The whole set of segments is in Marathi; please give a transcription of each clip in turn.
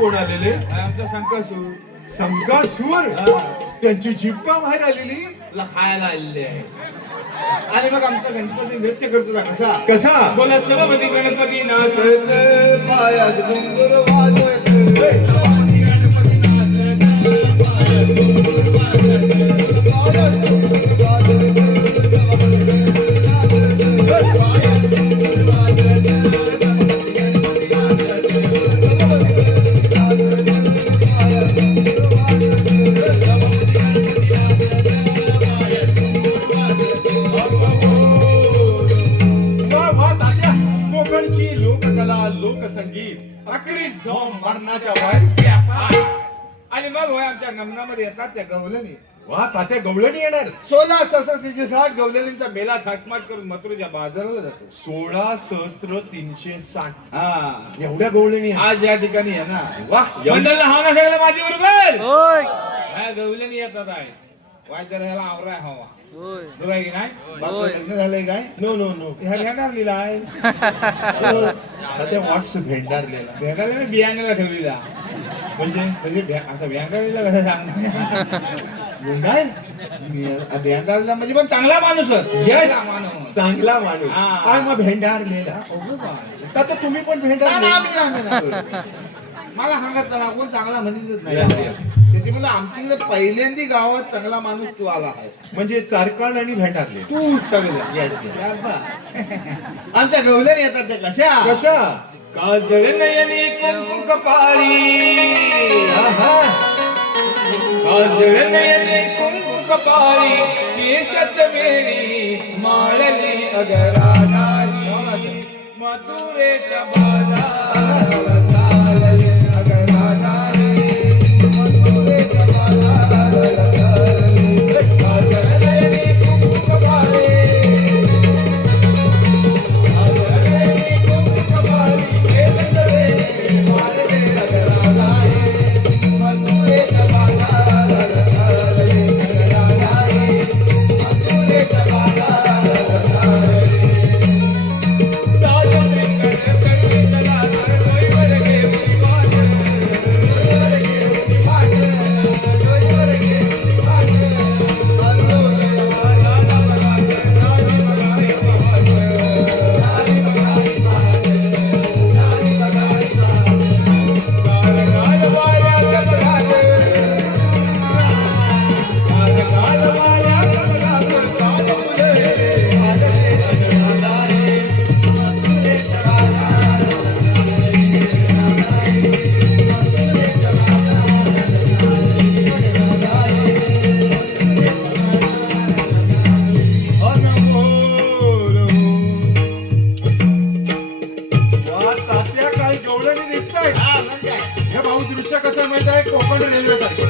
कोण आलेले? आमचा संकासूर. संकासूर? त्यांची जीभ का बाहेर आलेली? तुला खायला आलेले आहे. आणि मग आमचा गणपती नृत्य करतो ना कसा कसा? बोला सर्वपती गणपती नाचत पायात घुंगूर वाजवत. सर्वपती गणपती नाचत पायात घुंगूर वाजवत. पायात घुंगूर वाजवत. सर्वपती गणपती नाचत पायात घुंगूर वाजवत. सर्वपती गणपती नाचत. सर्वपती गणपती नाचत पायात घुंगूर वाजवत. सर्वपती गणपती नाचत पायात घुंगूर वाजवत. वा तात्या, कोकणची लोककला लोकसंगीत अखेरी झोम मरणाच्या बाहेर. आणि मग होय आमच्या नमनामध्ये येतात त्या गवलनी. वा तात्या गवळणी येणार. 16,360 गवलनींचा मेला थाटमाट करून मथुरेच्या बाजाराला जातो. 16,360. हा एवढ्या गवळणी आहेत. आज या ठिकाणी आहे ना. वा मंडळाला हा ना सगळं माझी बरोबर होय हा गवलनी येतात आहे. वायचर ह्याला आवराय हवा होय तुला की नाही बापू लग्न झालंय काय? No no no. ह्या भेंडारलीला आहे. तात्या व्हॉट्स भेंडारलेला भेंडारला मी बियाण्याला ठेवलेला. म्हणजे आता भेंडारलीला कसं सांगणार? काय? भेंडारला म्हणजे पण चांगला माणूस Yes. माणूस. चांगला माणूस. हा. आय मग भेंडारलेला. तात्या तुम्ही पण भेंडारले. मला सांगत ना कोण चांगला म्हणतच नाही. Yes, yes. त्याची मला आमच्याकडे पहिल्यांदा गावात चांगला माणूस तू आला आहे. म्हणजे चारकाण आणि भेंडारले. तू सगळं Yes, आमच्या गवल्याने येतात त्या कशा कशा? काजळ नयनी कुंकू कपाळी. काजळ नयनी कुंकू कपाळी केसात वेणी माळली अगराधारी. मथुरेच्या बाजाराला चालली अगराधारी. मथुरेच्या बाजाराला चालली. काजळ नयनी कुंकू कपाळी. काजळ नयनी कुंकू कपाळी केसात वेणी माळली अगराधारी. मथुरेच्या बाजाराला चालली अगराधारी. मथुरेच्या बाजाराला चालली. कोकण रेल्वे सारखे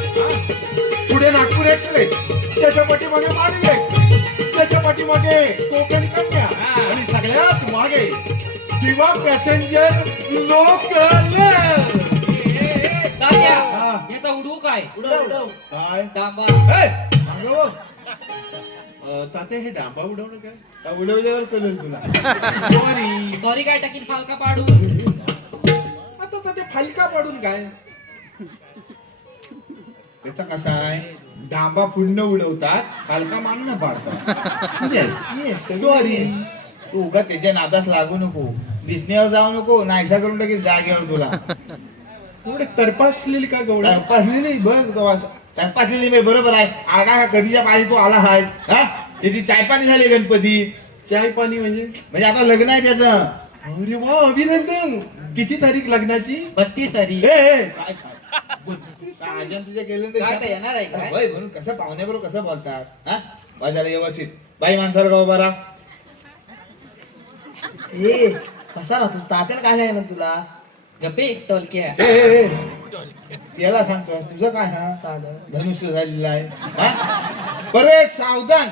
पुढे नागपूर एक्सप्रेस, त्याच्या पाठीमागे मांडवे, त्याच्या पाठीमागे कोकण कन्या आणि सगळ्यात मागे किंवा पॅसेंजर लोकल. याचा उडवू काय? काय डांबा. तात्या हे डांबा उडवणं काय? उडवल्यावर कळेल तुला. सॉरी काय टाकीन फालका पाडू. आता तात्या फालका पाडून काय? त्याचा कसा आहे डांबा पुढनं उडवतात हलका मागणं पाडतात. सॉरी तू उगा त्याच्या नादास लागू नको. दिसण्यावर जाऊ नको. नाहीसा करून टाकेल जागेवर तुला. थोडे तरपासलेली का गवळा? तडपासलेली बघ तडपासलेली मी बरोबर आहे. आला कधीच्या पाणी तू आला आहेस हा. त्याची चायपाणी झाली गणपती. चाय पाणी म्हणजे आता लग्न आहे त्याचं. अरे वा अभिनंदन. किती तारीख लग्नाची? 32 तारीख. काय आजन तुझ्या केलं काय ते येणार आहे काय? वय म्हणून कसं पाहुण्याबरोबर कसं बोलतात हा. बाजारा व्यवस्थित बाई माणसाला गाव बरा. ए कसा राहतोस तात्याला काय आहे ना तुला गप्पे टोलक्या. याला सांगतो तुझं काय हा चालेल. धनुष्य झालेलं आहे हा. परत सावधान.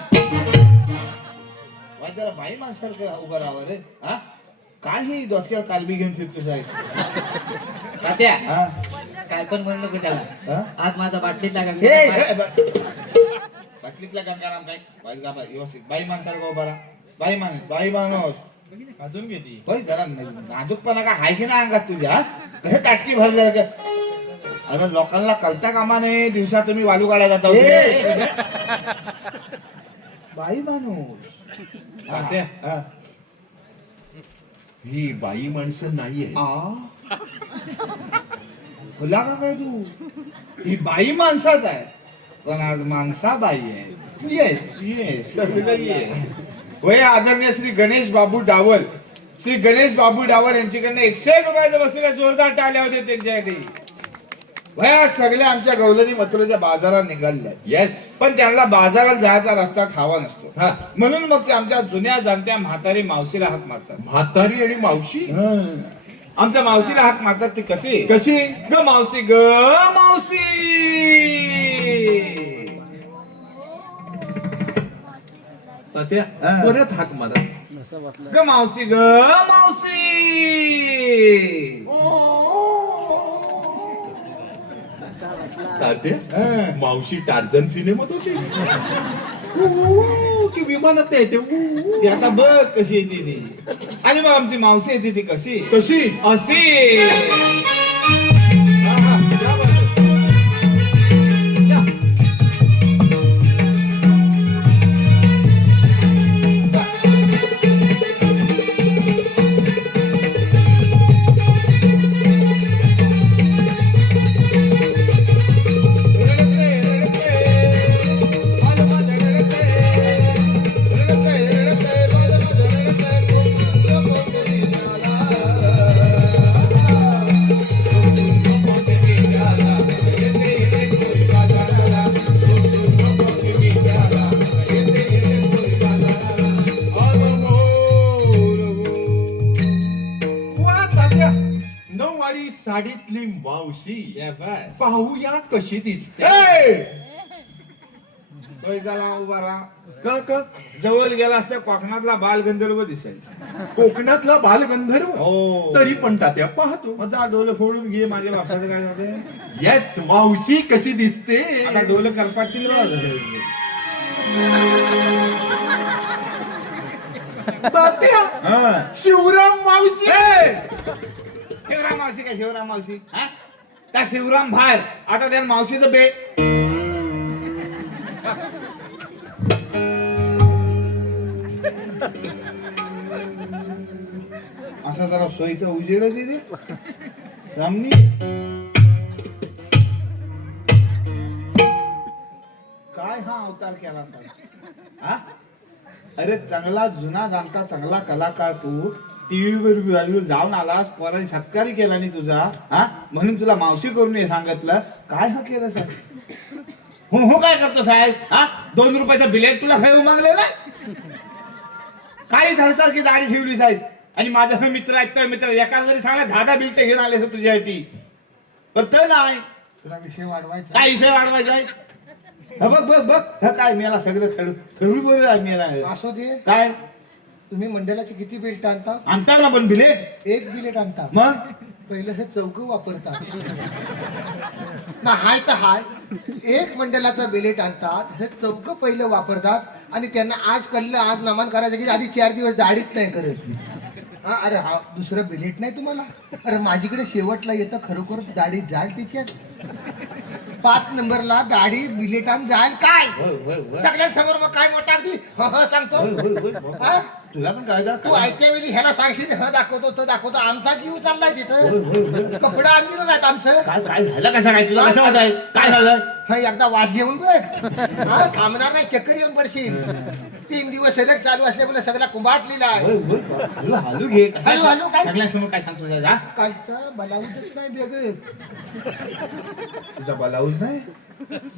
जरा बाई माणसाला उभं राहावं रे हा. काय ही डोसक्यावर कालबी घेऊन फिरतो साहेब तात्या हा. काय पण म्हणू नको त्याला. हा? आज माझा बाटलीतला हे, गंगा. हे, बाटलीतला गंगाराम काय बाई गाबा व्यवस्थित बाई माणसाला गाव बरा. बाई माणूस अजून किती? होय जरा नाजूकपणा का हाय की नाही अंगात तुझ्या. कसं ताटकी भरलं का अरे लोकांना कळता कामा नये दिवसा तुम्ही वालू काढायला जाता ए! होते. बाई माणूस तात्या, हा. ही बाई माणसं नाहीये. आ? बोला का काय तू ही बाई माणसात आहे पण आज माणसा बाई आहे. येस येस वय आदरणीय श्री गणेश बाबू डावल श्री गणेश बाबू डावल यांच्याकडनं 101 रुपयाचं बसलेल्या जोरदार टाळ्या होते त्यांच्यासाठी. भया सगळे आमच्या गवलनी मथुरेच्या बाजारात निघाले येस. पण त्यांना बाजारात जायचा रस्ता ठावा नसतो हा. म्हणून मग ते आमच्या जुन्या जाणत्या म्हातारी मावशीला हाक मारतात. म्हातारी आणि मावशी आमच्या मावशीला हाक मारतात ती कशी कशी? ग मावशी ग मावशी तात्या हा. परत हाक मारा. ग मावशी ग मावशी तात्या हा. मावशी टार्झन सिनेमात होती की विमानात येते ती आता बघ कशी येते ती आणि मग आमची मावशी येते ती कशी कशी? अशी हा, हा, या बाजू. वा, तात्या, नऊवारी साडीतली मावशी शाबास. पाहूया कशी दिसते. तो झाला उभा राहा का का जवळ गेला असता कोकणातला बालगंधर्व दिसेल. कोकणातला बालगंधर्व हो. तरी पण तात्या पाहतो. मग जा डोलं फोडून घे माझ्या बापाचं काय झालं येस मावशी कशी दिसते. आता डोलं करपाटतील बघ. तात्या हा. शिवराम मावशी शिवराम मावशी काय शिवराम मावशी हा त्या शिवराम बाहेर आता त्या मावशीचं बे असं जरा सोयीचं उजेड रे सामनी काय हा अवतार केला हा अरे चांगला जुना जाणता चांगला कलाकार तू टीव्हीवर जाऊन आलास पोराने सत्कारी केला नाही तुझा हा म्हणून तुला मावशी करून ये सांगितलं काय हा केलं साहेब हो काय करतो साहेब हा 2 रुपयाचं बिलेट तुला खाऊ मागलेला काही धडसार की दाढी ठेवली साहेब आणि माझा हा मित्र ऐकतोय मित्र एका जरी सांगला 10 बिलटे घेऊन आले तुझ्यासाठी पण ते नाही तुला विषय वाढवायचा काय विषय वाढवायचा आहे हा बघ बघ बघ हा काय मेला सगळं ठरवू बरं मेला असू दे. काय तुम्ही मंडळाचे किती बिल्ट आणता? आणता ना पण बिलेट एक बिलेट आणता. मग पहिलं हे चौक वापरतात ना हाय तर हाय. एक मंडळाचा बिलेट आणतात हे चौक पहिलं वापरतात आणि त्यांना आज कल्लं आज नमन करायचं की आधी 4 दिवस दाढीत नाही करत. हा अरे हा दुसरं बिलेट नाही तुम्हाला. अरे माझीकडे शेवटला येतं खरोखर दाढी जाल त्याच्यात 5 नंबरला दाढी बिलेटान जाल काय सगळ्यांसमोर मग काय मोठा अगदी सांगतो हा? तुला पण काय तू ऐकत्या वेळी ह्याला सांगशील ह दाखवतो तो दाखवतो आमचा जीव चाललाय तिथं कपडा आणलेलं नाहीत आमचं. काय काय झालं कसं काय तुला कसं वाटाय काय झालं हा एकदा वास घेऊन बघ हा थांबणार नाही चक्कर येऊन पडशील. 3 दिवस सलग चालू असल्यामुळे सगळा कुंभाटलेला आहे. तुला हलू घे हलू, हलू काय? सगळ्यांसमोर काय सांगतो तुझ्या कालचा बलावूच नाही बेग तुझा बलाऊज नाही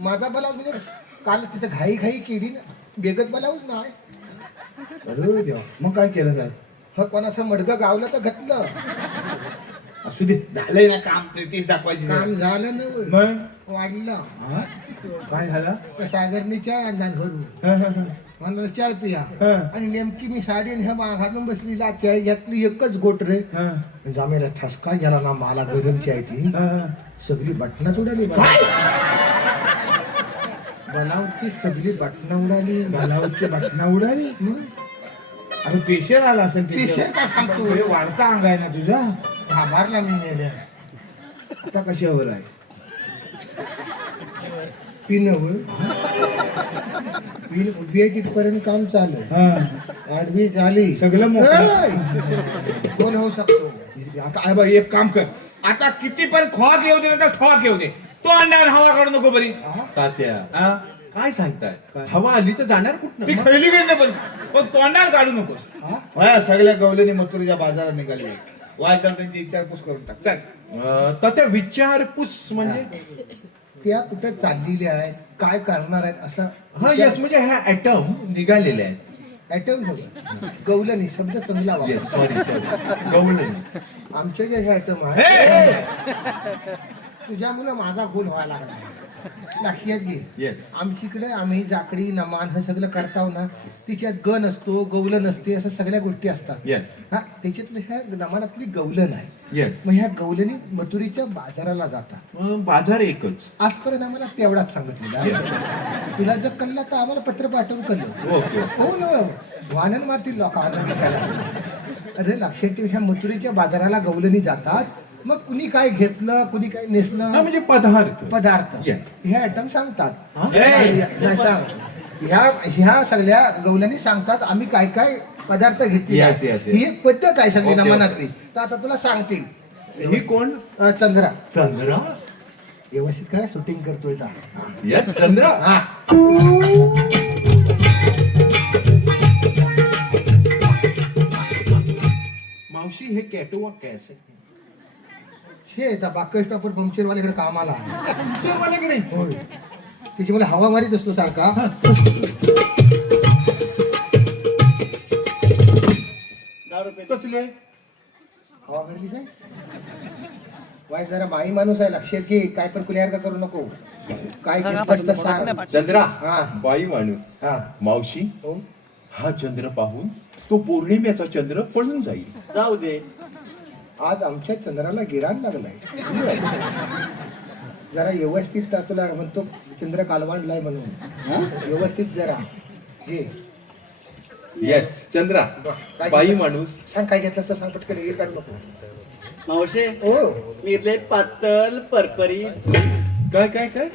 माझा बलावूज म्हणजे काल तिथं घाई घाई केली ना बेगत बलावूज नाही. अरे देवा मग काय केलं साहेब हा कोणाचं मडगं गावलं तर घातलं. असू दे झालंय ना काम प्रेतीस दाखवायची काम झालं ना होय. मग वाढलं हा? काय झालं तर सागरनी चाय आणणार घरून हा, हा, हा. म्हणलं चाय पिया हा. आणि नेमकी मी साडी आणि ह्या घालून बसली चाय यातली एकच गोट रे हा. जामेला ठसका गेला ना मला गरम चाय ती हा, हा. सगळी बटणं उडाली बनावची सगळी बटणं उडाली. बलाऊजची बटना उडाली मग अरे पेशर आला असेल पेशंट काय सांगतो हे वाढता अंग आहे ना तुझा घाबरला मी मेल्या. आता कशावर आहे पिन पिन उभी आहे तिथपर्यंत काम चालू हा आडवी झाली सगळं मोकळं. ऐ! कोण होऊ शकतो आता आहे बघ एक काम कर आता किती पण खॉक येऊ दे ना तर ठॉक येऊ दे तो अंड्यावर हवा काढू नको बरी तात्या हा? काय सांगताय हवा आली तर जाणार ती कुठं खैली कडनं पण तोंडावर काढू नकोस हा? होय सगळ्या गवलेनी मथुरीच्या बाजारात निघाले वाय तर त्यांची विचारपूस करून टाक चल तात्या विचारपूस म्हणजे त्या कुठे चाललेल्या आहेत काय करणार आहेत असं हा यस म्हणजे ह्या ऍटम निघालेले आहेत ऍटम गवलं शब्द चांगला येस वापर सॉरी गवळणी आमचे जे हे ऍटम आहे हे! तुझ्यामुळे माझा गुण व्हायला लागला लक्षात घे येस आमच्याकडे आम्ही जाकडी नमान हे सगळं करताव ना तिच्यात गण असतो गवलन असते असं सगळ्या गोष्टी असतात येस हा त्याच्यातलं ह्या नमानातली गवलन आहे येस मग ह्या गवलनी मथुरीच्या बाजाराला जातात बाजार एकच आजपर्यंत आम्हाला तेवढाच सांगितलेला तुला जर कळला तर आम्हाला पत्र पाठवून कळलं ओके हो ना वानन मारतील लोक अरे लक्षात ठेव ह्या मथुरीच्या बाजाराला गवलनी जातात मग कुणी काय घेतलं कुणी काय हा नेसलं म्हणजे पदार्थ पदार्थ Yes. हे आयटम सांगतात हा? नाही सांग ह्या सगळ्या गवल्यानी सांगतात आम्ही काय काय पदार्थ घेतले Yes, yes, yes. ही एक पद्धत आहे सगळी Okay, नमनातली तर आता तुला सांगतील ही कोण चंद्रा चंद्रा व्यवस्थित काय शूटिंग करतोय का येस चंद्रा हा मावशी हे कॅटोवा कॅस शे बाकस टॉपर पंक्चरवाल्याकडे कामाला आहे. तुमच्यावाल्याकडे होय त्याची मला हवा मारीत असतो सारखा कसले हवा मारली काय वाय जरा बाई माणूस आहे लक्षात घे काय पण कुल्यार का करू नको काय घेतलंस तर सांग चंद्रा हा. बाई माणूस हा मावशी हो हा चंद्र पाहून तो पौर्णिमेचा चंद्र पळून जाईल जाऊ दे आज आमच्या चंद्राला गिराण लागलाय जरा व्यवस्थित तुला म्हणतो चंद्र कालवांडलाय म्हणून व्यवस्थित जरा हे येस चंद्रा काय बाई घेतलंस? माणूस सांग काय घेतलं तर सांग पटकन हे काढू नको मावशे हो मी घेतले पातळ परपरीत काय काय काय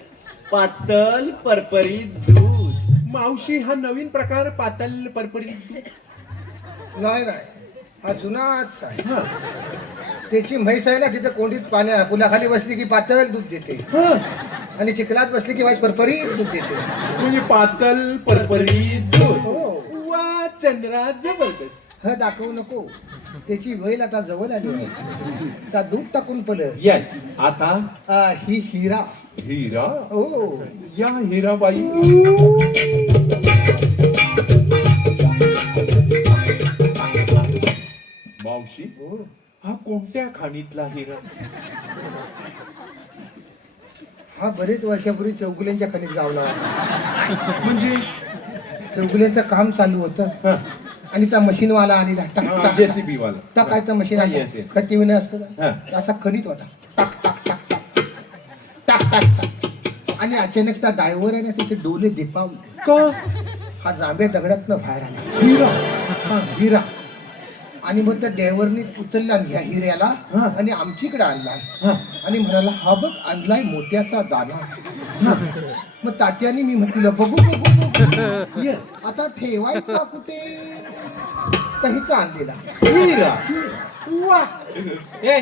पातळ परपरीत दूध मावशी हा नवीन प्रकार पातल परपरी नाही नाही हा जुनाच आहे हा. त्याची म्हैस आहे ना तिथे कोंडीत पाण्या पुलाखाली बसली की पातळ दूध देते हा. आणि चिखलात बसली की वाईस परपरीत दूध देते म्हणजे पातल परपरी दूध हो वा चंद्रा जबरदस्त ह दाखवू नको त्याची वेळ आता जवळ आली आहे आता दूध टाकून पलं येस आता ही हिरा हिरा हो या हिराबाई मावशी हो हा कोणत्या खाणीतला हिरा हा बरेच वर्षापूर्वी चौगुल्यांच्या खणीत गावला होता. म्हणजे चौगुल्यांचं काम चालू होतं हा. आणि त्या मशीनवाला आलेला टाक टाक JCB वाला टाकायचं मशीन हा, yes, yes. खतीविनं असतं हा. ना असा खणीत होता टाक टाक टाक टाक टाक टाक टाक आणि अचानक त्या ड्रायव्हर आहे ना त्याचे डोले दिपावले का हा जांभ्या दगडातनं बाहेर आला हिरा हा हिरा आणि मग त्या ड्रायव्हरने उचलला ह्या हिऱ्याला हा. आणि आमच्याकडे आणला हा. आणि म्हणाला हा बघ आणलाय मोत्याचा दाना मग तात्याने मी म्हटलं बघू बघू बघू येस आता ठेवायचा कुठे तर इथं आणलेला हिरा वा ए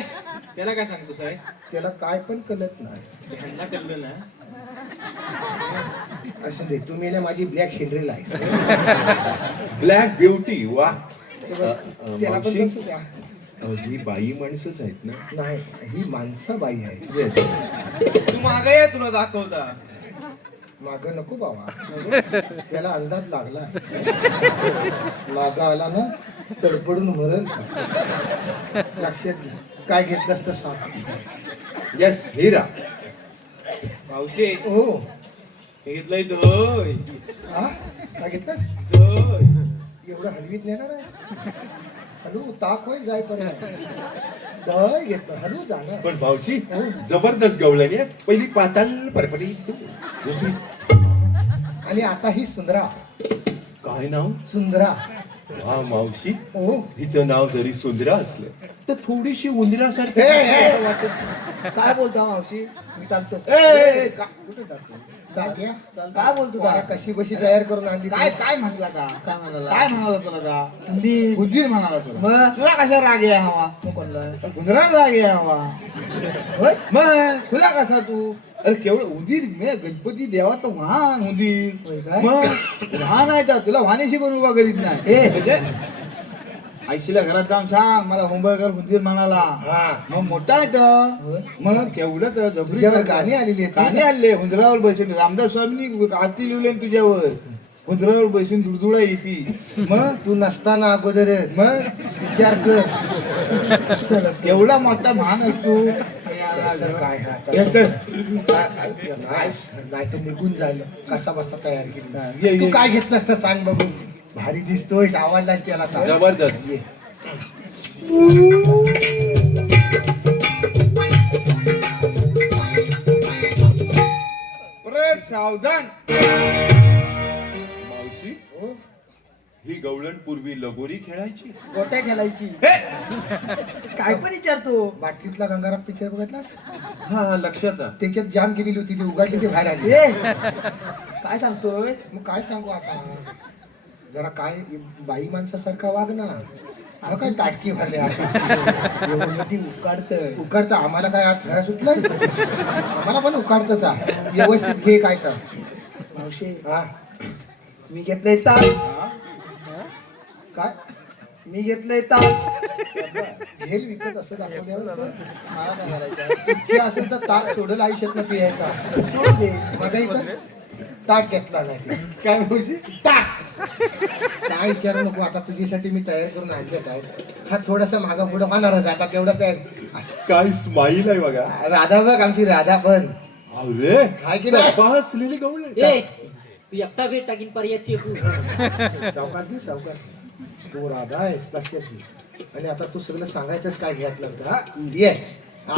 त्याला काय सांगतो साहेब त्याला काय पण कळत नाही ह्यांना कळलं ना असं दे तुम्ही ना माझी ब्लॅक शेंड्रेल आहे ब्लॅक ब्युटी वा त्याला पण मावशी, तसं द्या. ही बाई माणसंच आहेत ना नाही ही माणसं बाई आहे येस तू मागे ये तुला दाखवता माग नको बाबा त्याला अंदाज लागला मागा आला ना तडपडून मरल लक्षात घे काय घेतलंस तर सांग येस हिरा मावशे हो हे घेतलंय धोय हा काय घेतलंस धोय एवढं हलवीत नेणार आहे हलू ताक होय जायपर्यंत दय घेतलं हलू जाणार पण मावशी जबरदस्त गवळणी आहे पहिली पाताल परपरी दुसरी आणि आता ही सुंदरा काय नाव सुंदरा वा मावशी ओ हिचं नाव जरी सुंदरा असलं तर थोडीशी उंदरासारखी ए, ए. असं वाटत काय बोलता मावशी मी चालतो ए, कुठे चालतो तात्या, काय बोलतो पोरा कशी बशी तयार करून आणली काय काय म्हणला का काय म्हणाला काय म्हणाला तुला का उंदीर. उंदीर म्हणाला तुला मग? तुला कसा राग या हवा तो कोणला गुजरात राग या हवा होय मग तुला कसा तू अरे केवढं उंदीर मे गणपती देवाचं वाहन होय उंदीर काय? मग वाहन आहे तर तुला वाहनेशी करून उभा करीत नाही ए. म्हणजे आईशीला घरात जाऊन सांग मला होमवर्कर उंदीर म्हणाला मग मोठा आहे तर मग केवढं तर जबरी तुझ्यावर गाणी आलेली आहेत ना? गाणी आले हुंदरावर बसून रामदास स्वामींनी आरती लिहिली ना तुझ्यावर हुंदरावर बसून दुळदुळा येते मग तू नसताना अगोदर मग विचार कर. एवढा मोठा महान असतो काय याचं- नाही तर निघून जायला कसा बसा तयार ये, केली तू ये. काय घेतलंस तर सांग बघू. भारी दिसतोय आवडलाच त्याला तर. जबरदस्त ये. परत सावधान मावशी हो? ही गवळण पूर्वी लगोरी खेळायची गोट्या खेळायची काय पण विचारतो बाटलीतला गंगाराम पिक्चर बघितलास हा लक्षाचा त्याच्यात जाम केलेली होती ती उघडली ती बाहेर आली ए काय सांगतोय मग काय सांगू आता जरा काय बाई माणसासारखा वाग ना हा काय ताटकी भरले ती उकाडतय उकारता आम्हाला काय आज घरा सुटलंय आम्हाला पण उकारतच आहे व्यवस्थित घे काय तर मावशी हा मी घेतलंय ताक काय मी घेतलंय ताक घेल विकत असं दाखवल्यावर मला काय करायचं इच्छा असेल तर ताक सोडल आयुष्यात पियायचा सोडून दे माझा इथं ताक घेतला नाही काय म्हणजे ताक काय विचारू नको आता तुझ्यासाठी मी तयार करून आणलेत आहे हा थोडासा मागा पुढं होणारच आता तेवढं तयार काय स्माईल आहे बघा राधा बघ आमची राधा पण अरे काय की नाही बसलेली गवळण ए तू एकटा भेट टाकीन पर्याय चेकू सावकाश घे सावकाश तू राधा आहेस लक्षात घे आणि आता तू सगळं सांगायचंच काय घेतलं होतं हा ये हा.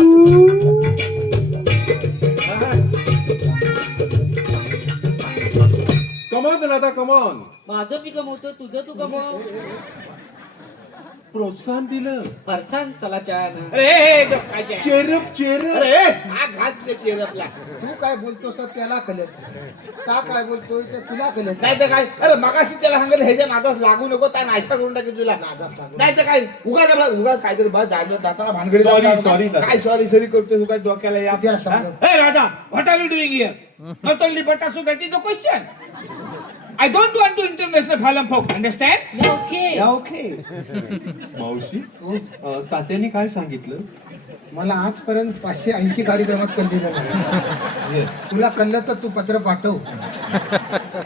कमॉन दादा कमॉन माझं मी कमवतो तुझं तू कमव प्रोत्साहन दिलं फरसान चला चहा चेरप चेरप अरे हा घातले चेरपला तू काय बोलतोस तर त्याला कळत ता काय बोलतोय तर तुला कळत नाही तर काय अरे मगाशी त्याला सांगितलं ह्याच्या नादास लागू नको काय नाहीसा करून टाकेल तुला नादास लागू. नाही तर काय उगाच काहीतरी बस जाताना भानगडी Sorry, लावून sorry, दादा. काय सॉरी करतो उगाच डोक्याला या त्याला सांग. Hey Radha what are you doing here not only but also that is the question I don't want to international film folk understand okay okay मावशी तात्याने काय सांगितलं मला आजपर्यंत 580 कार्यक्रमात कळलेलं नाही तुला कळलं तर तू पत्र पाठव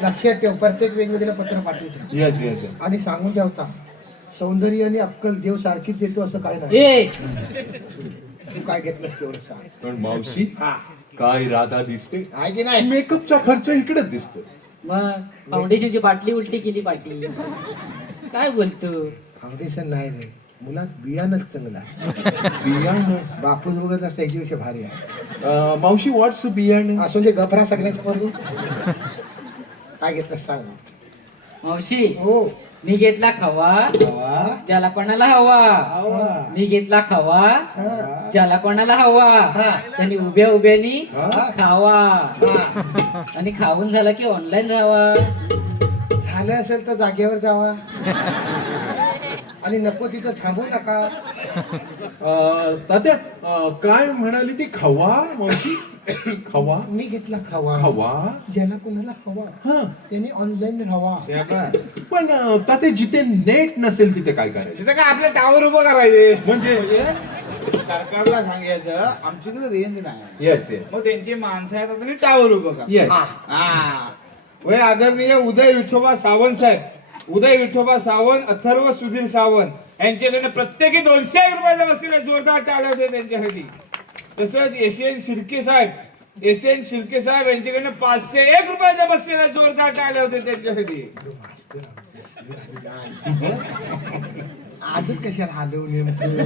लक्षात ठेव प्रत्येक वेगवेगळं पत्र पाठवतो येस येस आणि सांगून ठेवता सौंदर्य आणि अक्कल देव सारखीच देतो असं काय नाही ए तू काय घेतलंस तेवढं सांग पण मावशी काय राधा दिसते आहे की नाही मेकअपचा खर्च इकडेच दिसतो मग फाउंडेशनची बाटली उलटी केली पाटी काय बोलतो फाउंडेशन नाही रे मुलात बियाणंच चांगलं आहे बियाणं बापूस वगैरे नसतं याच्यापेक्षा भारी आहे मावशी व्हॉट्स बियाणं असं जे गभरा सगळ्याचं बरोबर काय घेतलं सांग मावशी हो मी घेतला खवा ज्याला कोणाला हवा मी घेतला खवा ज्याला कोणाला हवा त्यांनी उभ्या उभ्यानी खावा आणि खाऊन झाला की ऑनलाईन राहावा झालं असेल तर जागेवर जावा आणि नको तिथं थांबू नका तात्या काय म्हणाली ती खवा मावशी खवा मी घेतला खवा खवा ज्याला कोणाला हवा हा त्यांनी ऑनलाईन राहावा पण तात्या जिथे नेट नसेल तिथे काय करायचं तिथं काय आपले टावर उभं करायचे म्हणजे सरकारला सांगायचं आमच्याकडे रेंज नाही येस येस मग त्यांची माणसं आहेत आता टावर उभं करा येस हा वय आदरणीय उदय विठोबा सावंत साहेब उदय विठोबा सावंत अथर्व सुधीर सावंत यांच्याकडे प्रत्येकी 200 रुपयाच्या बक्षीला जोरदार टाळ्या होते त्यांच्यासाठी तसंच एशियन शिर्के साहेब यांच्याकडे 501 रुपयाच्या बक्षीला जोरदार टाळ्या होते त्यांच्यासाठी आजच कशाला आलो नेमकं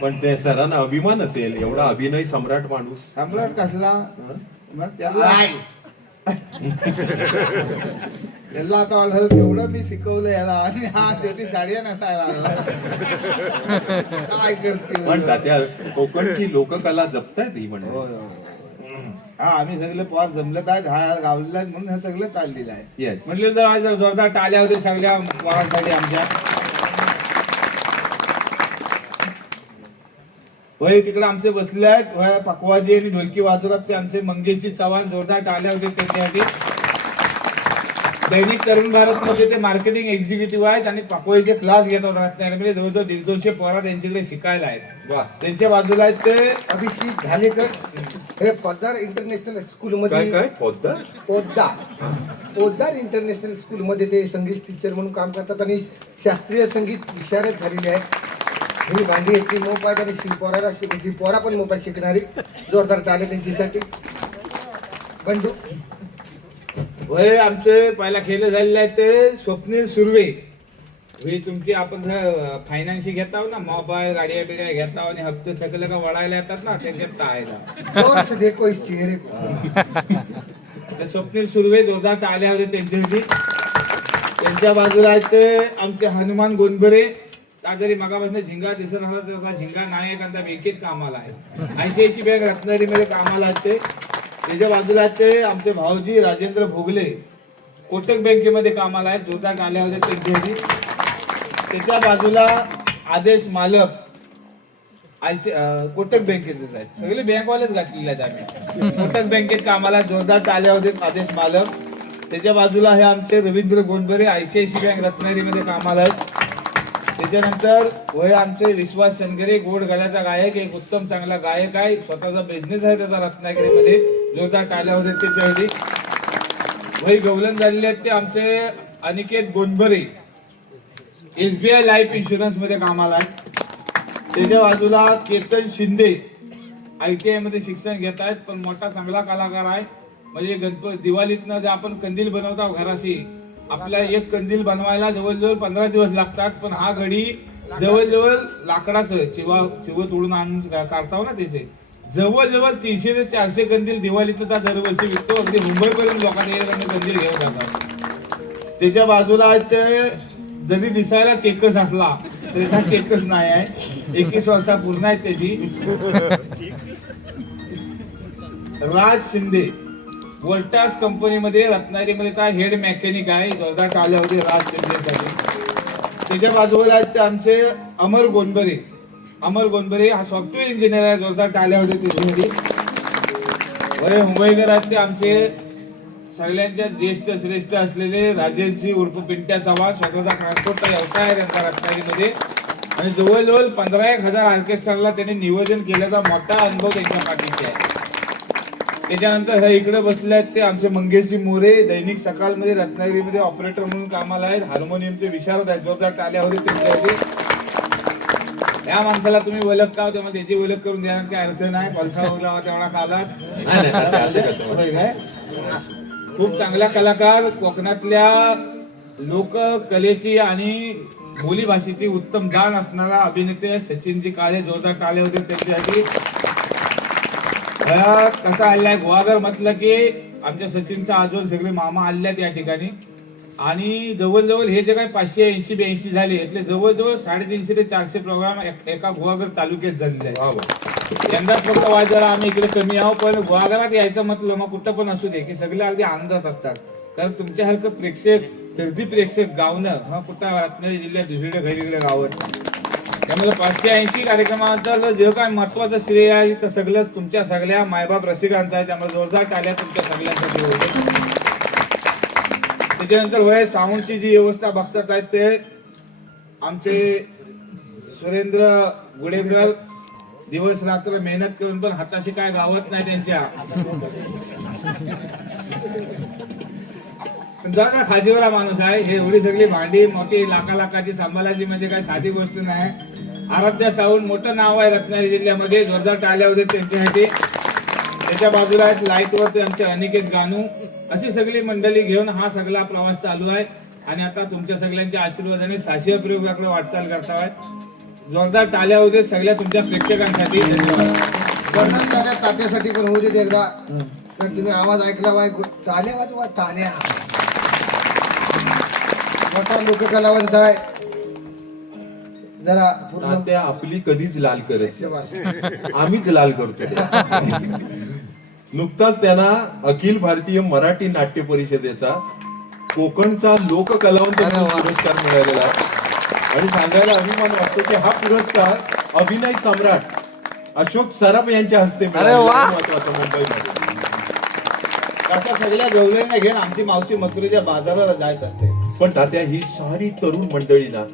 पण ते सरांना अभिमान असेल एवढा अभिनय सम्राट माणूस सम्राट कसला मग त्याला याला आता वाटलं केवढं मी शिकवलं याला आणि हा शेवटी साड्या नसायला लागला. काय करते पण तात्या कोकणची लोककला जपतायत ही म्हणजे होय, होय. हा आम्ही सगळे पॉर जमलत आहेत हा गावलेला आहे म्हणून हे सगळं चाललेलं आहे. येस म्हटलं तर आज जोरदार टाळ्या होते सगळ्या पोरांसाठी आमच्या. होय तिकडे आमचे बसले आहेत होय पकवाजी आणि ढोलकी वाजवतात ते आमचे मंगेशजी चव्हाण. जोरदार टाळ्या होते त्यांच्यासाठी. दैनिक तरुण भारत मध्ये ते मार्केटिंग एक्झिक्युटिव्ह आहेत आणि पकवाईचे क्लास घेतात रत्नागिरीमध्ये. जवळजवळ 150-200 पोरा त्यांच्याकडे शिकायला आहेत. वा त्यांच्या बाजूला आहेत ते अभिषेक घालेकर हे पोद्दार इंटरनॅशनल स्कूल काय मध्ये काय पोद्दार पोद्दार इंटरनॅशनल स्कूल मध्ये ते संगीत टीचर म्हणून काम करतात आणि शास्त्रीय संगीत विशारद झालेले आहेत. ही भांडी याची मोप आहेत आणि शिवपोराला शिकायची पोरा पण मोबाईल शिकणारी. जोरदार टाळे त्यांच्यासाठी. बंडू होय आमचे पहिला खेळ झालेले आहेत ते स्वप्नील सुर्वे. हे तुमची आपण फायनान्स घेताव ना मोबाईल गाडी बिड्या घेताव आणि हप्ते थकले का वळायला येतात ना त्यांच्यात टाळायला. जोर से देखो इस चेहरे ते स्वप्नील सुर्वे जोरदार टाळ्या होते त्यांच्यासाठी. त्यांच्या बाजूला आहेत ते आमचे हनुमान गोंदबरे. का जरी मगापासून झिंगा दिसत नसला तर झिंगा नाही एखादा बँकेत कामाला आहे. ICICI बँक रत्नागिरीमध्ये कामाला आहेत ते. त्याच्या बाजूला आहेत ते आमचे भाऊजी राजेंद्र भोगले कोटक बँकेमध्ये कामाला आहेत. जोरदार टाळ्या होते त्यांच्यासाठी. त्याच्या बाजूला आदेश मालक कोटक बँकेतच आहेत. सगळे बँकवालेच घातलेले आहेत आम्ही. कोटक बँकेत कामाला जोरदार टाळ्या होते आदेश मालक. त्याच्या बाजूला हे आमचे रवींद्र गोंदबरे ICICI बँक रत्नागिरीमध्ये कामाला आहेत. त्याच्यानंतर वय आमचे विश्वास सनगरे गोड गळ्याचा गायक एक उत्तम चांगला गायक आहे. स्वतःचा बिझनेस आहे त्याचा रत्नागिरीमध्ये. जोरदार टाळ्या होते त्याच्यासाठी. वय गवलन झालेले आहेत ते आमचे अनिकेत गोंदबरे SBI लाईफ इन्शुरन्स मध्ये कामाला आहे. त्याच्या बाजूला केतन शिंदे ITI मध्ये शिक्षण घेत आहेत पण मोठा चांगला कलाकार आहे. म्हणजे गणपती दिवाळीतनं जे आपण कंदील बनवतो घराशी आपल्या एक कंदील बनवायला जवळजवळ 15 दिवस लागतात. पण हा घडी जवळजवळ लाकडाचं चिव तोडून आणून काढताव ना त्याचे जवळजवळ 300 ते 400 कंदील दिवाळीतनं दरवर्षी विकतो. अगदी मुंबईपर्यंत लोकांनी कंदील घेऊन जातात. त्याच्या बाजूला आहेत ते जरी दिसायला टेकस असला तरी हा टेकस नाही आहे. 21 वर्षा पूर्ण आहेत त्याची. राज शिंदे वर्टास कंपनीमध्ये रत्नागिरीमध्ये हेड मेकॅनिक आहे. जोरदार टाळ्या होते राज शिंदेसाठी. त्याच्या बाजूला आहेत ते आमचे अमर गोंदबरे हा सॉफ्टवेअर इंजिनियर आहे. जोरदार टाळ्या होते त्याच्यासाठी. वय मुंबईकर आहेत ते आमचे सगळ्यांच्या ज्येष्ठ श्रेष्ठ असलेले राजेशजी उर्फ पिंट्या चव्हाण. स्वतःचा ट्रान्सपोर्टचा व्यवसाय आहे त्यांचा रत्नागिरीमध्ये आणि जवळजवळ 15,000 ऑर्केस्ट्राला त्यांनी नियोजन केल्याचा मोठा अनुभव त्यांच्या पाठीशी आहे. त्याच्यानंतर हे इकडे बसले आहेत ते आमचे मंगेशजी मोरे दैनिक सकाळमध्ये रत्नागिरीमध्ये ऑपरेटर म्हणून कामाला आहेत. हार्मोनियमचे विशारद आहेत. जोरदार टाळ्या होते त्यांच्यासाठी. या माणसाला तुम्ही ओळखता तेव्हा त्याची ओळख करून देणार काही अर्थ नाही. पलसा ओळखला तेवढा कालाच काय. खूप चांगला कलाकार कोकणातल्या लोककलेची आणि बोली भाषेची उत्तम जाण असणारा अभिनेते सचिनजी काळे. जोरदार टाळ्या होते त्यांच्यासाठी. कसा आलाय गुहागर म्हटलं की आमच्या सचिनचा आजोल सगळे मामा आले आहेत या ठिकाणी आणि जवळजवळ हे जे काही 580-82 झाले यातले जवळजवळ 350 ते 400 प्रोग्राम एका गुहागर तालुक्यात झालेले आहेत. यंदाच फक्त वाजरा आम्ही इकडे कमी आहोत पण गुहागरात यायचं म्हटलं मग कुठं पण असू दे की सगळे अगदी आनंदात असतात. कारण तुमच्यासारखं प्रेक्षक दर्दी प्रेक्षक गावणं हा कुठं रत्नागिरी जिल्ह्यात दुसरीकडे घरीकडे गावत. त्यामुळे 580 कार्यक्रमाचं जे काय महत्वाचं श्रेय आहे तर सगळंच तुमच्या सगळ्या मायबाप रसिकांचा आहे. त्यामुळे जोरदार टाळ्या तुमच्या सगळ्यांसाठी होते. त्याच्यानंतर वय साऊंडची जी व्यवस्था बघतात आहेत ते आमचे सुरेंद्र गुडेकर. दिवस रात्र मेहनत करून पण हाताशी काय गावत नाही त्यांच्या. जरा खाजीवरा माणूस आहे. हे एवढी सगळी भांडी मोठी लाखाची सांभाळायची म्हणजे काय साधी गोष्ट नाही. आराध्या साऊंड मोठं नाव आहे रत्नागिरी जिल्ह्यामध्ये. जोरदार टाळ्या होते त्यांच्यासाठी. त्याच्या बाजूला आहेत लाईटवरती आमचे अनिकेत गानू. अशी सगळी मंडळी घेऊन हा सगळा प्रवास चालू आहे आणि आता तुमच्या सगळ्यांच्या आशीर्वादाने 600 प्रयोगाकडे वाटचाल करताय. जोरदार टाळ्या होते सगळ्या तुमच्या प्रेक्षकांसाठी. वर्णन तात्यासाठी पण होऊ देत एकदा. तर तुम्ही आवाज ऐकला बाय टाल्या वाजवा टाल्या. मोठा लोककलावंत आहे. जरा पूर्ण त्या आपली कधीच लाल करत शाबास. आम्हीच लाल करतो. नुकताच त्यांना अखिल भारतीय मराठी नाट्य परिषदेचा कोकणचा लोककलावंत म्हणून पुरस्कार मिळालेला आहे. आणि सांगायला अभिमान वाटतो की हा पुरस्कार अभिनय सम्राट अशोक सराफ यांच्या हस्ते मिळालेला महत्वाचा मुंबईमध्ये. अशा सगळ्या गवल्यांना घेऊन आमची मावशी मथुरेच्या बाजाराला जात असते. पण तात्या ही सारी तरुण मंडळी ना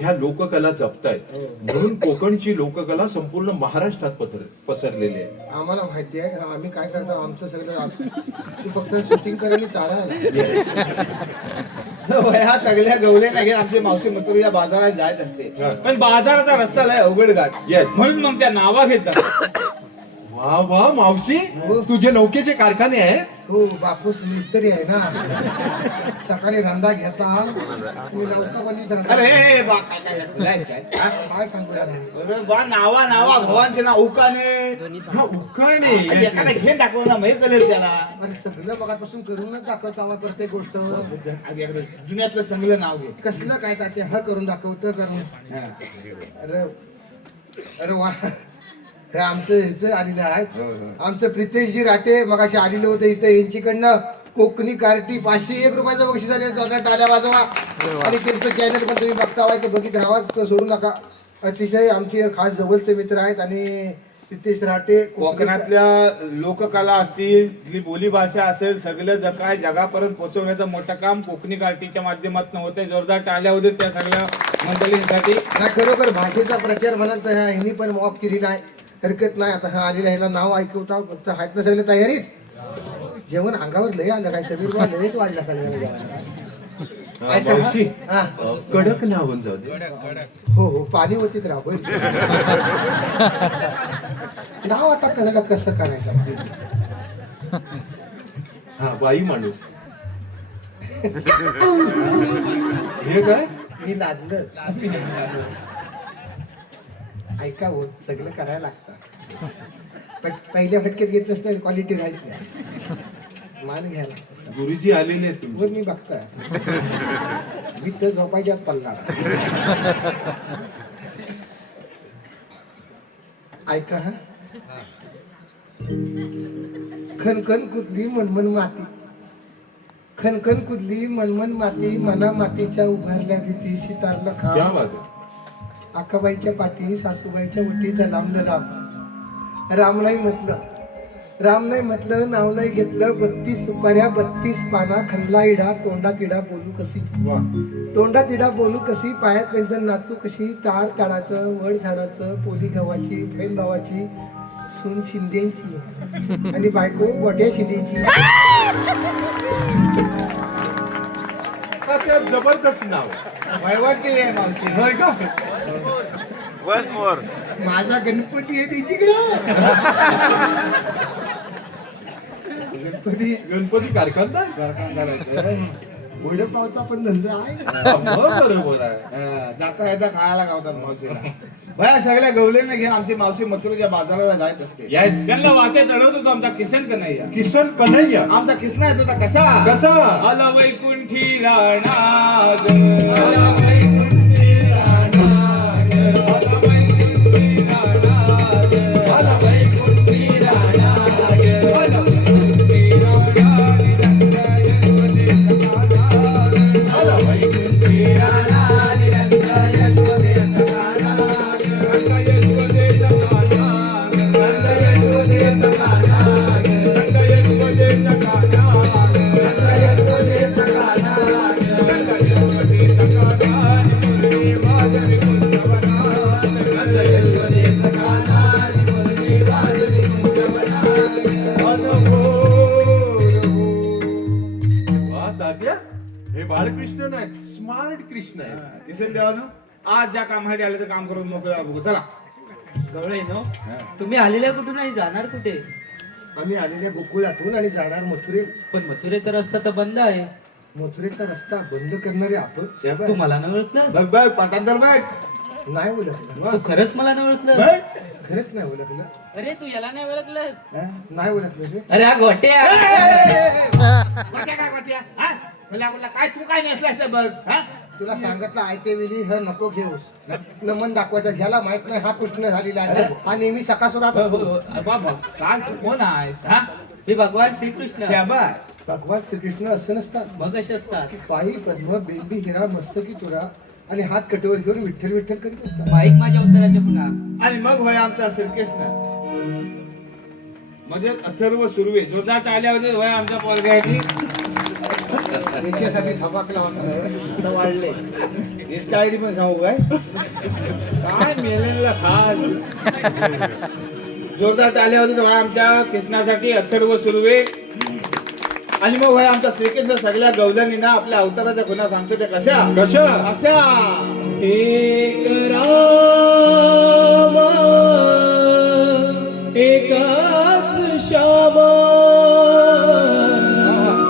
ह्या लोककला जपतायत म्हणून कोकणची लोककला संपूर्ण महाराष्ट्रात पसरलेली आहे. आम्हाला माहिती आहे आम्ही काय करतो आमचं सगळं तू फक्त शूटिंग करायला चारा. ह्या सगळ्या गवल्यांना घेऊन आमची मावशी मथुरेच्या बाजारात जात असते. पण बाजाराचा रस्ता लय अवघड घाट. Yes. म्हणून मग त्या नावा घेत जातात. वा वा मावशी तुझे नौकेचे कारखाने आहे. हो बापूस मिस्त्री आहे ना. सकाळी रंदा घेता तुम्ही नौका बनवीत राहता. अरे हे बा काय काय बोलायस काय? हा? काय सांगू यार? अरे बा नावा नावा भवानचे ना उकाने हा उकाणे एखादा घेऊन दाखव ना माहिती कळेल त्याला. अरे सगळं बघापासून करूनच दाखवतो आम्हाला प्रत्येक गोष्ट. आधी एकदा जुन्यातलं चांगलं नाव घे. कसलं काय ते हा करून दाखवतं करून. हा. अरे अरे वा हे आमचं ह्याचं आलेलं आहे. आमचं प्रितेशजी राटे मगाशी आलेलं होतं इथं यांच्याकडनं कोकणी कार्टी 501 रुपयाचं बक्षीस झाले. दोघा टाल्या वाजवा. आणि त्यांचं चॅनल पण तुम्ही बघता ते बघित राहा सोडू नका. अतिशय आमचे खास जवळचे मित्र आहेत. आणि प्रितेश राटे कोकणातल्या लोककला असतील, तिथली बोली भाषा असेल, सगळं काय जगापर्यंत पोहोचवण्याचं मोठं काम कोकणी कार्टीच्या माध्यमातून होते. जोरदार टाळ्या होते त्या सगळ्या मंडळींसाठी. नाही खरोखर भाषेचा प्रचार म्हणाल तर ह्यांनी पण मॉप केली नाही हरकत नाही. आता हा आलेला ह्याला नाव ऐकवता फक्त आहेत ना सगळे तयारीत. जेवण अंगावर लय आलं काय शरीर लयच वाढला मावशी हा कडक नावून जाऊ दे. हो हो पाणी होतीच राह नाव आता कसं करायचं. हा बाई माणूस हे काय मी लादलं. ऐका हो सगळं करायला लागतं. पण पहिल्या फटक्यात घेतलंच तर क्वालिटी राहील नाही. मान घ्यायला गुरुजी आलेले आहेत तुमचे. वर मी बघताय मी तर झोपायच्यात पडला. ऐका हा खनखन कुदली मनमन माती. खनखन कुदली मनमन माती. मना मातीच्या उभारल्या भीतीशी तारलं क्या खा. बात आहे. आकाबाईच्या पाठी सासूबाईच्या उठीचं लांबलं राम. राम नाही म्हटलं राम नाही म्हटलं नाव नाही घेतलं. 32 सुपाऱ्या 32 पाना. खणला इडा तोंडात इडा बोलू कशी. वा तोंडात इडा बोलू कशी. पायात व्यंजन नाचू कशी. ताड ताडाचं वड झाडाचं पोली गव्हाची बहीण भावाची सून शिंदेची आणि बायको गोट्या शिंदेची. तात्या जबरदस्त नाव. वैवाटली आहे मावशी. होय का. माझा गणपती आहे तिच्याकडं. गणपती कारखानदार कारखानदार आहे. वडपावता पण धंदा आहे. बरोबर आहे. जाता येता खायला गावतात मावशीला. भया सगळ्या गवलेंना घेऊन आमची मावशी मथुरेच्या बाजाराला जात असते. Yes. त्यांना वाटे चढवत होतो आमचा किसन कन्हैया. किसन कन्हैया आमचा किसना येत होता कसा कसा आला वैकुंठी राणा हे बाळकृष्ण नाही स्मार्ट कृष्ण आहे. किसन देवानं आज ज्या कामासाठी आले तर काम करून मोकळा बघू. चला गवळे नो तुम्ही आलेल्या कुठून नाही जाणार कुठे. आम्ही आलेल्या गोकुळातून आणि जाणार मथुरेत. पण मथुरेचा रस्ता तर बंद आहे. मथुरेचा रस्ता बंद करणारे आपण. तू मला न ओळखलास. बघ बघ पाठांतर बघ. नाही ओळखलं. तू खरंच मला नाही ओळखलं? बरं? खरंच नाही ओळखलं. अरे तू याला नाही ओळखलंस? नाही ओळखलं रे. अरे हा गोट्या. गोट्या काय गोट्या? हा? मला बोलला, काय तू काय नेसलास बघ हा? तुला सांगितलं आयते वेळी हे नको घेऊस. नमन दाखवायचं. ह्याला माहित नाही हा कृष्ण झालेला आहे. हा नेहमी सकासुरात असतो. बाबा सांग तू कोण आहेस हा? मी भगवान श्रीकृष्ण. शाबास. भगवान श्रीकृष्ण असं नसतात. मग कसे असतात? पायी पद्म बेंबी हिरा मस्तकी तुरा आणि हात कटेवर घेऊन विठ्ठल विठ्ठल करीत असतात. माईक माझ्या उत्तराच्या पुन्हा. आणि मग होय आमचा सिरकेस ना म्हणजे अथर्व सुरवे जोरदार टाळ्या होते होय आमच्या पोरग्यासाठी. याच्यासाठी धमाकला होता. वाढले. इंस्टा आयडी पण सांगू काय मेलेला खास. जोरदार टाळ्या होते होय आमच्या कृष्णासाठी अथर्व सुरवे. आणि मग होय आमचा श्रीकृष्ण सगळ्या गवलनींना आपल्या अवताराच्या खुणा सांगतो ते कशा कशा? अशा. एक राम एकाच श्यामा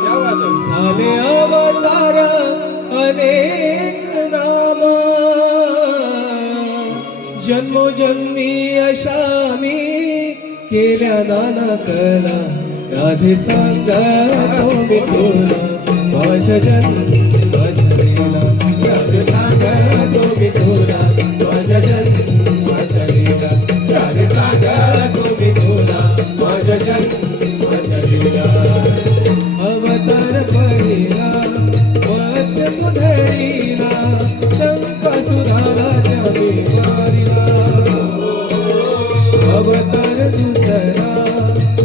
क्या बात आहे. झाले अवतार अनेक नाम जन्मोजन्मी अशा मी केल्या नाना कला राधे सांगतो मी तुला माझ्या जन्माच्या लीला राधे सांगतो मी तुला माझ्या जन्माच्या लीला राधे सांगतो मी तुला माझ्या जन्माच्या लीला अवतार पहिला वत्स सुधरीला शंका सुधाराच्या बिमारीला अवतार दुसरा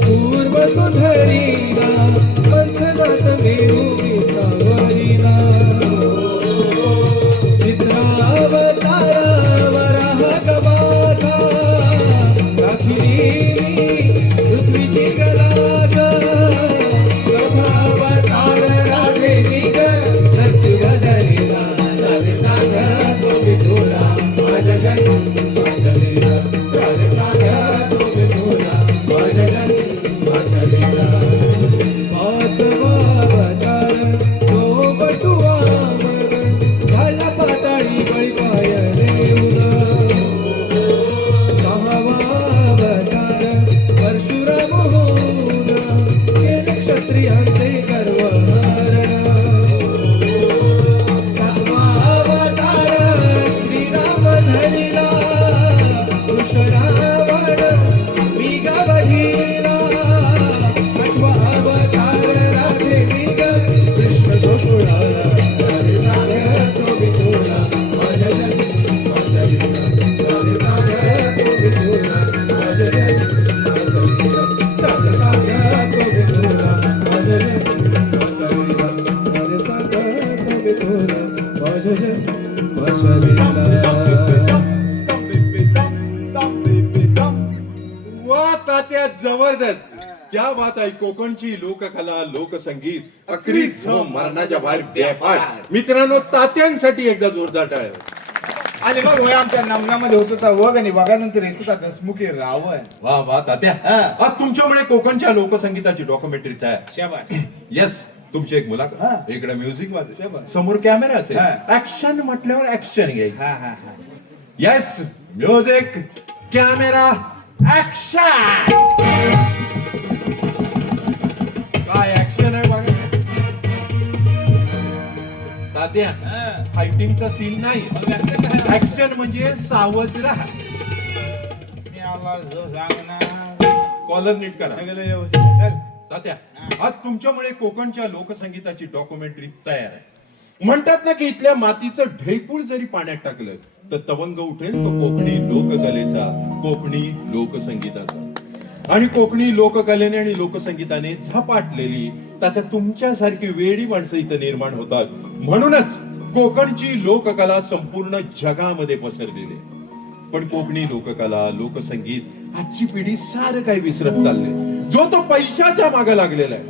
पूर्व सुधरीला बंधनात मेळून सावरीला तिसरा अवतार वराह गवाचा राखिली पृथ्वीची गलाज अवतार राधे निग नरसिंह धरीला राधे सांगतो मी तुला माझ्या जन्माच्या लीला राधे सांगतो मी तुला माझ्या जन्माच्या लीला पाचवा अवतार तो बटुआ झाला पाताळी बळी पाय देऊन सहावा अवतार परशुराम होऊन केले क्षत्रियांचे गर्व सातवा अवतार श्रीराम धरिला कृष्णरावण मृगवधीला आठवा अवतार राधे मृग कृष्ण गोकुळाला राधे सांगतो मी तुला माझ्या जन्माच्या लीला राधे सांगतो मी तुला माझ्या जन्माच्या लीला राधे सांगतो मी तुला माझ्या जन्माच्या लीला राधे सांगतो मी तुला माझ्या जन्माच्या लीला. वा तात्या जबरदस्त. क्या बात आहे. कोकणची लोककला लोकसंगीत अकरीच मरणाच्या बाहेर बेफाट. मित्रांनो तात्यांसाठी एकदा जोरदार टाळ्या. आणि मग होय आमच्या नमनामध्ये होत होता वग आणि वगानंतर येत होता दसमुखी रावण. वा वा तात्या. हा. आज तुमच्यामुळे कोकणच्या लोकसंगीताची डॉक्युमेंटरी तयार. शाबास. येस तुमची एक मुलाखत. हा. इकडे म्युझिक वाजत शाबास. समोर कॅमेरा असेल. हा. ऍक्शन म्हटल्यावर ऍक्शन घ्यायची. हा हा हा. Yes music camera action. काय ऍक्शन आहे बघा तात्या. फायटिंगचा सीन नाही. ऍक्शन म्हणजे सावध राहा. मी आला जो सांगणार कॉलर नीट करा. सगळं व्यवस्थित. चल. तात्या आज तुमच्यामुळे कोकणच्या लोकसंगीताची डॉक्युमेंटरी तयार आहे. म्हणतात ना की इथल्या मातीचं ढेकूळ जरी पाण्यात टाकलं तर तवंग उठेल तो कोकणी लोककलेचा, कोकणी लोकसंगीताचा. आणि कोकणी लोककलेने आणि लोकसंगीताने झपाटलेली तात्या तुमच्यासारखी वेडी माणसं इथं निर्माण होतात. म्हणूनच कोकणची लोककला संपूर्ण जगामध्ये पसरलेली आहे. पण कोकणी लोककला लोकसंगीत आजची पिढी सारं काही विसरत चालले. जो तो पैशाच्या मागे लागलेला आहे.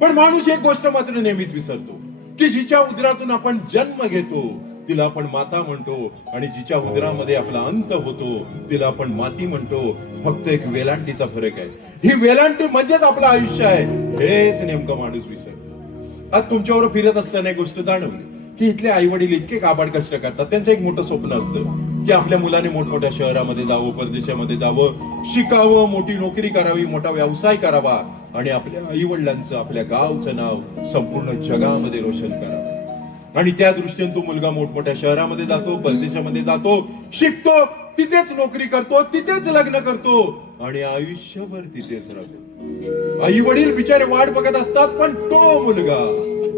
पण माणूस एक गोष्ट मात्र नेहमीच विसरतो की जिच्या उदरातून आपण जन्म घेतो तिला आपण माता म्हणतो आणि जिच्या उदरामध्ये आपला अंत होतो तिला आपण माती म्हणतो. फक्त एक वेलांटीचा फरक आहे. ही वेलांटी म्हणजेच आपलं आयुष्य आहे. हेच नेमकं माणूस विसरतो. आज तुमच्यावर फिरत असताना एक गोष्ट जाणवली की इथले आई वडील इतके काबाड कष्ट करतात. त्यांचं एक मोठं स्वप्न असतं की आपल्या मुलाने मोठमोठ्या शहरामध्ये जावं, परदेशामध्ये जावं, शिकावं, मोठी नोकरी करावी, मोठा व्यवसाय करावा आणि आपल्या आई वडिलांचं, आपल्या गावचं नाव संपूर्ण जगामध्ये रोशन करावं. आणि त्या दृष्टीने तो मुलगा मोठमोठ्या शहरामध्ये जातो, परदेशामध्ये जातो, शिकतो, तिथेच नोकरी करतो, तिथेच लग्न करतो आणि आयुष्यभर तिथेच राहतो. आई वडील बिचारे वाट बघत असतात, पण तो मुलगा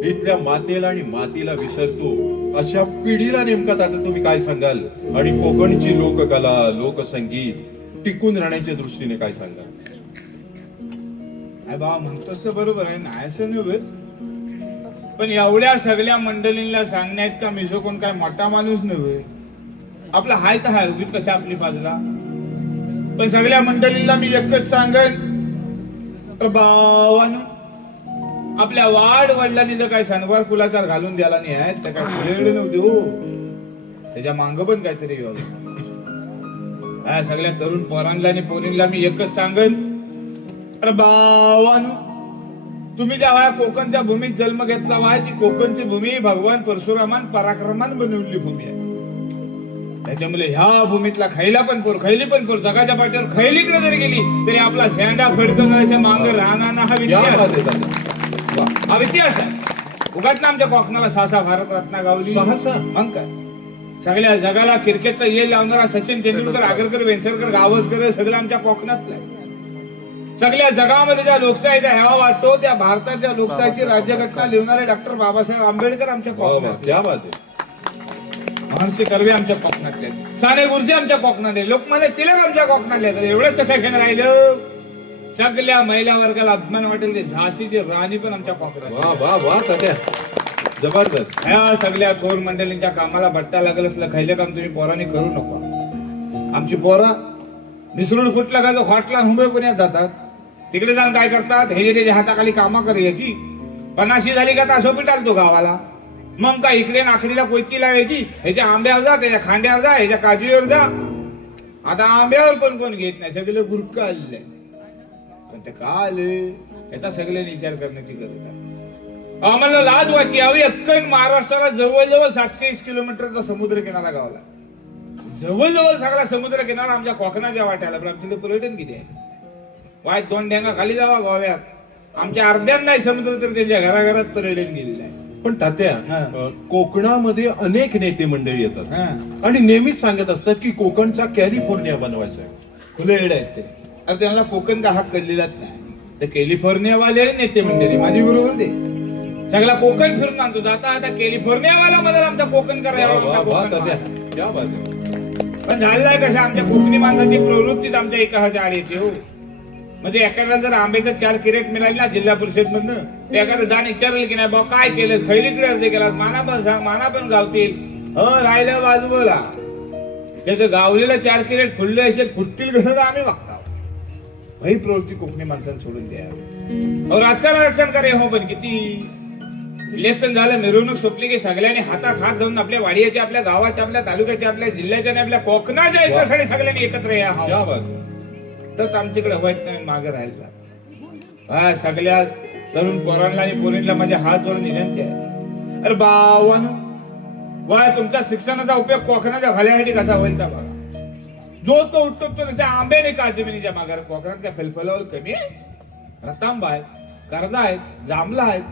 इथल्या मातेला आणि मातीला विसरतो. अशा पिढीला नेमका आता तुम्ही काय सांगाल? आणि कोकणची लोककला, लोकसंगीत टिकून राहण्याच्या दृष्टीने काय सांगाल? बाबा म्हणतोस तर बरोबर आहे, नाही असं नव्हे, पण एवढ्या सगळ्या मंडळींना सांगण्यात का मी जो कोण काय मोठा माणूस नव्हे. आपला हाय तर हाय, उगीच कशा आपली बाजूला. पण सगळ्या मंडळींना मी एकच सांगेन, प्रभावानं आपल्या वाढ वडिलांनी जर काय सणवार कुलाचार घालून द्याला नाही आहेत, त्या काय फुलेकडे नव्हते हो, त्याच्या मांग पण काहीतरी हा. सगळ्या तरुण पोरांना आणि पोरींना मी एकच सांगेन, प्रभावानं तुम्ही जेव्हा कोकणच्या भूमीत जन्म घेतला वाय, ती कोकणची भूमी भगवान परशुरामान पराक्रमान बनवली भूमी आहे. त्याच्यामुळे ह्या भूमीतला खैली पण पोर जगाच्या पाठीवर खैलीकडे जरी गेली तरी आपला झेंडा फडकवण्याच्या मांग राहणार हा इतिहास आहे. उगाच ना आमच्या कोकणाला 6 भारतरत्न गावली, मग काय सगळ्या जगाला क्रिकेटचा ये लावणारा सचिन तेंडुलकर, आगरकर, वेंसरकर, गावस्कर सगळं आमच्या कोकणातलं आहे. सगळ्या जगामध्ये ज्या लोकशाहीचा हेवा वाटतो त्या भारताच्या लोकशाहीची राज्यघटना लिहिणारे डॉक्टर बाबासाहेब आंबेडकर आमच्या कोकणात, महर्षी कर्वे आमच्या कोकणातले, साने गुरुजी आमच्या कोकणातले, लोकमान्य टिळक आमच्या कोकणातले. एवढंच कसं घेऊन राहिलं, सगळ्या महिला वर्गाला अभिमान वाटेल ते झाशीची राणी पण आमच्या कोकणात. जबरदस्त. ह्या सगळ्या थोर मंडळींच्या कामाला भट्टा लागल असलं खैले काम तुम्ही पोरांनी करू नका. आमची पोरं मिसळून फुटला का जो हॉटला मुंबई पुण्यात जातात, तिकडे जाऊन काय करतात, हे जे हाताखाली कामा कर याची 50 झाली का तासोपीट आलतो गावाला. मग का इकडे नाखडीला कोयती लावायची, ह्याच्या आंब्यावर जा, त्याच्या खांड्यावर जा, ह्याच्या काजूवर जा. आता आंब्यावर पण कोण घेत नाही, सगळे गुरका आलेले. पण ते का आले याचा सगळ्यांनी विचार करण्याची गरज आहे. आम्हाला लाज वाटली हवी. अख्खा महाराष्ट्राला जवळजवळ 720 किलोमीटरचा समुद्र किनारा गावला, जवळजवळ सगळा समुद्र किनारा आमच्या कोकणाच्या वाट्याला. पण आमच्याकडे पर्यटन किती आहे? वाय 2 डेंगा खाली जावा गोव्यात, आमच्या अर्ध्यात नाही समुद्र तर त्यांच्या घराघरात पर्यटन गेलेलं आहे. पण तात्या, कोकणामध्ये अनेक नेते मंडळी येतात आणि नेहमीच सांगत असतात की कोकणचा कॅलिफोर्निया बनवायचा आहे. खुले एड आहेत ते. अरे त्यांना कोकण का हक्क कळलेलाच नाही. ते कॅलिफोर्नियावाले नेते मंडळी माझी बरोबर ते सगळा कोकण फिरून आणतो. जाता आता कॅलिफोर्नियावाला मला आमचा कोकण करायला. पण झालेलं आहे कसं, आमच्या कोकणी माणसाची प्रवृत्तीच आमच्या एकाच्या आड येते हो. म्हणजे एखाद्याला जर आंब्याचं 4 कॅरेट मिळाले ना जिल्हा परिषद मधनं, ते एखादं जाण विचारलं की नाही बा काय केलं, खैलीकडे अर्ज केला, माना पण सांग, माना पण गावतील. राहिलं बाजूला त्याचं गावलेलं 4 कॅरेट फुलले असे फुटतील कसं तर आम्ही बघता. ही प्रवृत्ती कोकणी माणसांना सोडून द्या. राजकारण करे हो, पण किती इलेक्शन झालं, मिरवणूक सोपली की सगळ्यांनी हातात हात घालून आपल्या वाडीच्या, आपल्या गावाच्या, आपल्या तालुक्याच्या, आपल्या जिल्ह्याच्या आणि आपल्या कोकणाच्या एकासाठी सगळ्यांनी एकत्र या. तर आमच्याकडे व्हाईट नाही मागे राहिला. सगळ्या तरुण पोरांना आणि पोरींना माझ्या हात जोडून विनंती आहे, अरे बावानो वाय तुमच्या शिक्षणाचा उपयोग कोकणाच्या भल्यासाठी कसा होईल त्या बघा. जो तो उठतो तो नुसते आंबे नाही का जमिनीच्या मागे. कोकणात काय फलफलावर कमी आहे? रतांबा आहे, कर्जा आहेत, जांभला आहेत,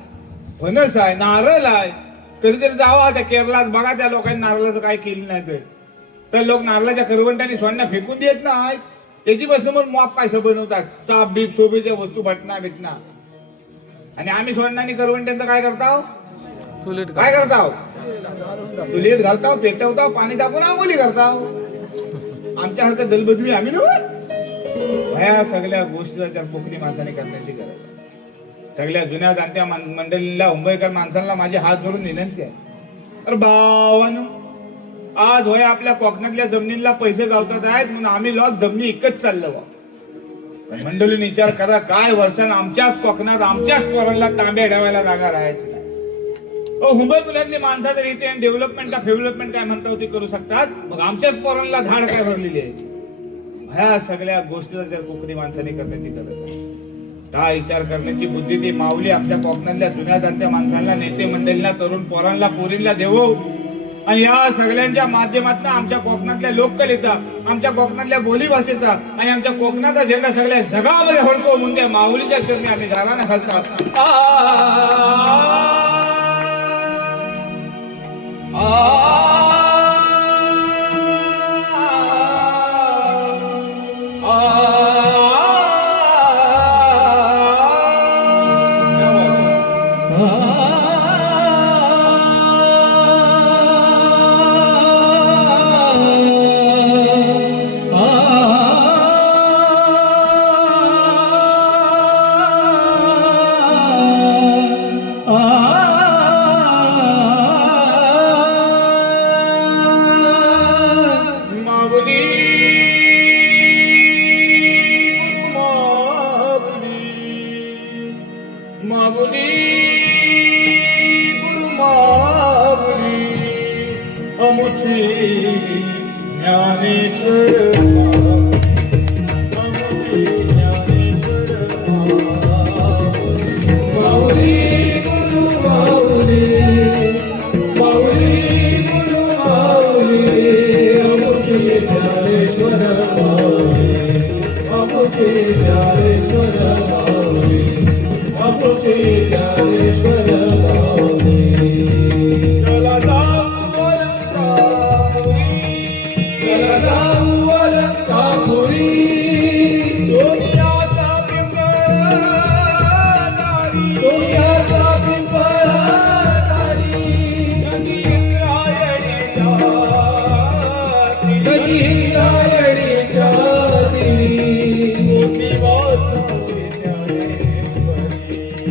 फणस आहे, नारळ आहे. कधीतरी जावा त्या केरळात बघा, त्या लोकांनी नारळाचं काय केलं नाही तर लोक नारळाच्या करवंटाने सोडण्या फेकून देत नाहीत. त्याची बसणं मग मॉप काय बनवतात, चाप बीप सोबीच्या वस्तू भटना भेटना. आणि आम्ही सोडण्याने करवंट्यांचं काय करताव, काय करताव, चुलीत घालताव, पेटवताव, पाणी तापून आंघोळी करताव. आमच्यासारखं दलबदली आम्ही नव्हत. ह्या सगळ्या गोष्टीचा कोकणी माणसाने करण्याची गरज आहे. सगळ्या जुन्या जाणत्या मंडळीला, मुंबईकर माणसांना माझे हात जोडून विनंती आहे, अरे बावानो आज होय आपल्या कोकणातल्या जमिनीला पैसे गावतात आहेत म्हणून आम्ही लोक जमिनी इकत चाललो. मंडळीने विचार करा, काय वर्षांना आमच्याच कोकणात आमच्याच पोरांना तांबे ठेवायला जागा राहायची नाही. मुंबई पुण्यातली माणसं जर इथे डेव्हलपमेंट काय म्हणता होती करू शकतात, मग आमच्याच पोरांना धाड काय भरलेली आहे. ह्या सगळ्या गोष्टीचा जर कोकणी माणसाने करण्याची गरज आहे. काय विचार करण्याची बुद्धी ती माऊली आमच्या कोकणातल्या जुन्या जाणत्या माणसांना, नेते मंडळींना, तरुण पोरांना, पोरींना देवो. आणि या सगळ्यांच्या माध्यमातून आमच्या कोकणातल्या लोककलेचा, आमच्या कोकणातल्या बोलीभाषेचा आणि आमच्या कोकणाचा झेंडा सगळ्या जगामध्ये हडको म्हणून त्या माऊलीच्या चरणी आम्ही गाराने घालतात.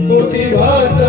मोठी भाषा